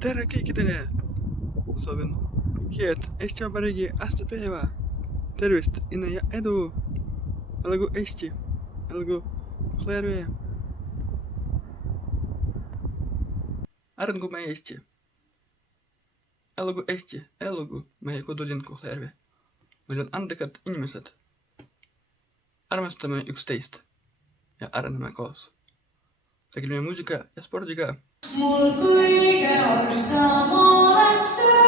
Tere kõikidele! Soovin head Eesti Vabariigi aastapäeva! Tervist, õnne ja edu! Elagu Eesti! Elagu Kohtla-Järve! Arengu meie Eesti! Elagu Eesti! Elagu meie kodulinn Kohtla-Järve! Meil on andekad inimesed. Armastame üksteist ja areneme koos. Tegeleme muusika ja spordiga. Mul kõige armsam oled sa,